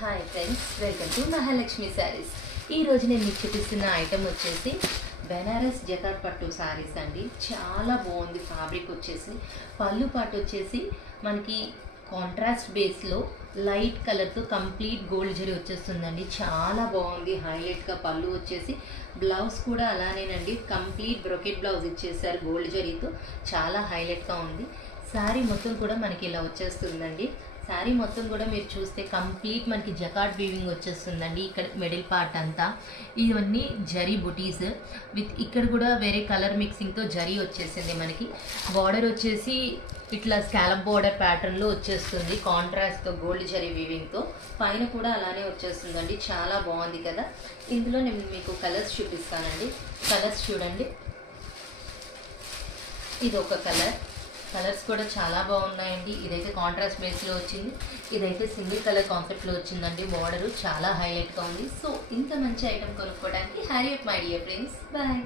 Hi friends, welcome to Mahalakshmi saris. ఈరోజు నేను మీకు చూపిస్తున్న ఐటమ్ వచ్చేసి బెనారస్ జకార్డ్ పట్టు శారీస్ అండి. చాలా బాగుంది. ఫ్యాబ్రిక్ వచ్చేసి పళ్ళు పాటు వచ్చేసి మనకి కాంట్రాస్ట్ బేస్లో లైట్ కలర్తో కంప్లీట్ గోల్డ్ జరీ వచ్చేస్తుందండి. చాలా బాగుంది. హైలైట్గా పళ్ళు వచ్చేసి బ్లౌజ్ కూడా అలానేనండి, కంప్లీట్ బ్రొకెట్ బ్లౌజ్ ఇచ్చేసారు గోల్డ్ జరీతో. చాలా హైలైట్గా ఉంది. శారీ మొత్తం కూడా మనకి ఇలా వచ్చేస్తుందండి. శారీ మొత్తం కూడా మీరు చూస్తే కంప్లీట్ మనకి జకార్డ్ వీవింగ్ వచ్చేస్తుందండి. ఇక్కడ మిడిల్ పార్ట్ అంతా ఇవన్నీ జరీ బుటీస్ విత్ ఇక్కడ కూడా వేరే కలర్ మిక్సింగ్తో జరీ వచ్చేసింది. మనకి బార్డర్ వచ్చేసి ఇట్లా స్కాలప్ బార్డర్ ప్యాటర్న్లో వచ్చేస్తుంది కాంట్రాస్ట్తో గోల్డ్ జరీ వీవింగ్తో. పైన కూడా అలానే వచ్చేస్తుందండి. చాలా బాగుంది కదా. ఇందులో నేను మీకు కలర్స్ చూపిస్తానండి. కలర్స్ చూడండి. ఇది ఒక కలర్. కలర్స్ కూడా చాలా బాగున్నాయండి. ఇదైతే కాంట్రాస్ట్ బేస్లో వచ్చింది, ఇదైతే సింగిల్ కలర్ కాన్సెప్ట్లో వచ్చిందండి. బార్డర్ చాలా హైలైట్గా ఉంది. సో ఇంత మంచి ఐటమ్ కొనుక్కోవడానికి hurry up my dear friends. Bye.